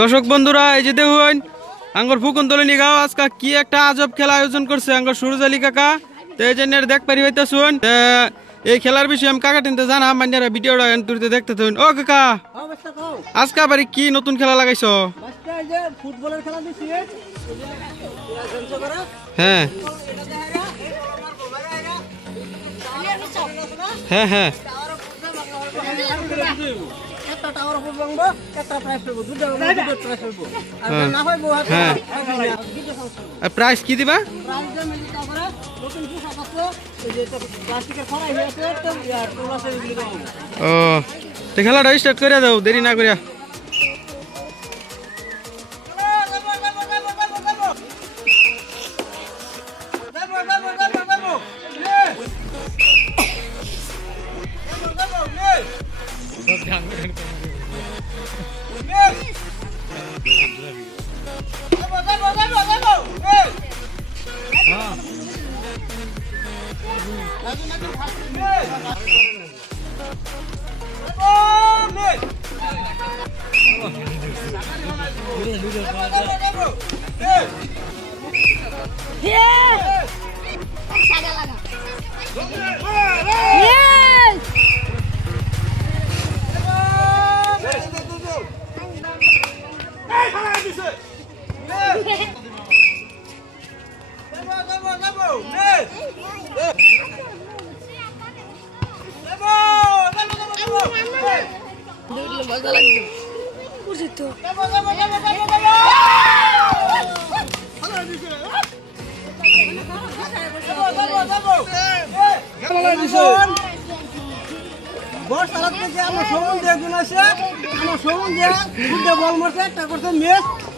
দর্শক বন্ধুরা এই যে দেখুন আঙ্গর ফুকুন্তলিনী গাঁও আজকে কি একটা আজব খেলা আয়োজন করছে আঙ্গর সুরজ আলী কাকা। তো এই জন্য দেখ পারি হইতে শুন এই খেলার বিষয়ে আমি কাকা টিনতে জানা মান্যারা ভিডিওটা তুলতে দেখতে থাকুন। ও কাকা আজকে আবার কি নতুন খেলা লাগাইছো? ফুটবলের খেলা দিছি। হ্যাঁ হ্যাঁ হ্যাঁ প্রাইস কি দিবা? ও তো খেলাটা স্টার্ট করে দাও দেরি না করিয়া।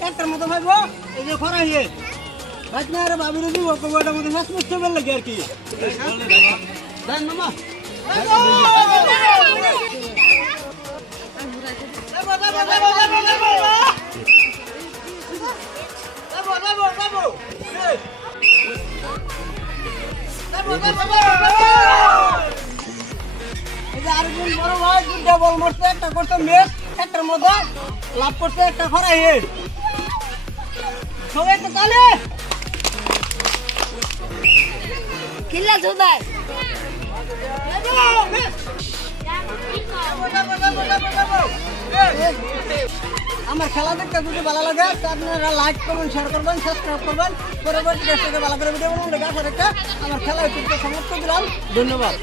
একটার মতো ভাইব এই যে খরা হয়ে ভাজনা আর বাবির দিব কবুটার মধ্যে শ্বাস মুক্ত বেল লাগে আর কি দেন মামা আরেকজন বড় ভাই দুইটা বল মারছে একটা করছে মেস একটার মধ্যে লাভ করছে একটা খরা হয়ে সবাই তো তালে কিল্লা জোদাই আমার খেলা দেখতে যদি ভালো লাগে আপনারা লাইক করবেন শেয়ার করবেন সাবস্ক্রাইব করবেন পরবর্তী দেশ থেকে ভালো করে ভিডিও বানাবেন। আমার খেলা সমাপ্ত দিলাম, ধন্যবাদ।